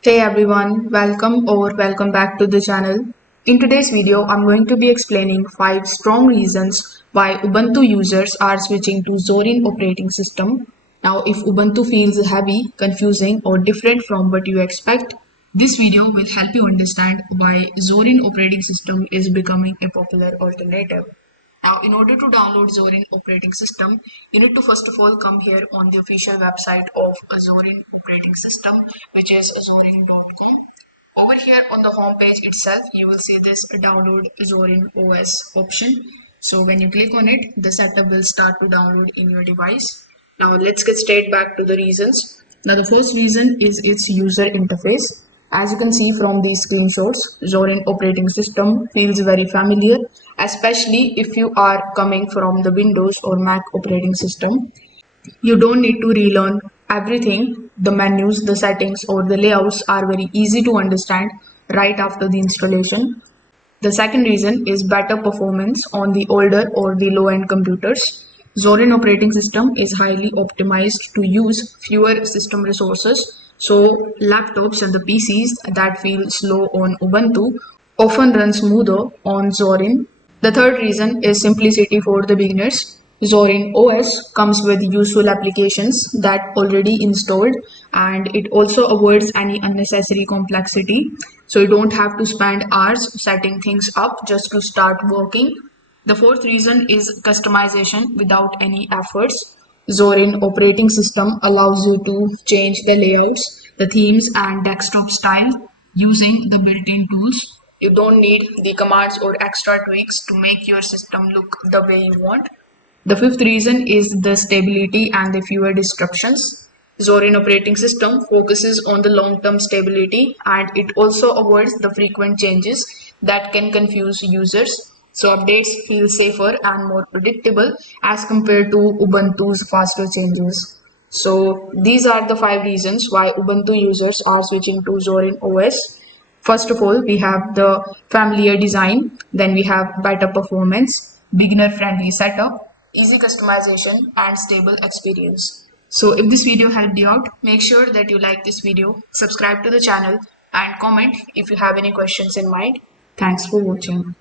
Hey everyone, welcome back to the channel. In today's video, I'm going to be explaining 5 strong reasons why Ubuntu users are switching to Zorin operating system. Now, if Ubuntu feels heavy, confusing or different from what you expect, this video will help you understand why Zorin operating system is becoming a popular alternative. Now, in order to download Zorin operating system, you need to first of all come here on the official website of Zorin operating system, which is zorin.com. Over here on the home page itself, you will see this download Zorin OS option. So when you click on it, the setup will start to download in your device. Now let's get straight back to the reasons. Now the first reason is its user interface. As you can see from these screenshots, Zorin operating system feels very familiar, especially if you are coming from the Windows or Mac operating system. You don't need to relearn everything. The menus, the settings, or the layouts are very easy to understand right after the installation. The second reason is better performance on the older or the low-end computers. Zorin operating system is highly optimized to use fewer system resources, so laptops and the PCs that feel slow on Ubuntu often run smoother on Zorin. The third reason is simplicity for the beginners. Zorin OS comes with useful applications that already installed, and it also avoids any unnecessary complexity. So you don't have to spend hours setting things up just to start working. The fourth reason is customization without any efforts. Zorin operating system allows you to change the layouts, the themes and desktop style using the built-in tools. You don't need the commands or extra tweaks to make your system look the way you want. The fifth reason is the stability and the fewer disruptions. Zorin operating system focuses on the long-term stability and it also avoids the frequent changes that can confuse users. So updates feel safer and more predictable as compared to Ubuntu's faster changes. So these are the 5 reasons why Ubuntu users are switching to Zorin OS. First of all, we have the familiar design, then we have better performance, beginner friendly setup, easy customization and stable experience. So if this video helped you out, make sure that you like this video, subscribe to the channel and comment if you have any questions in mind. Thanks for watching.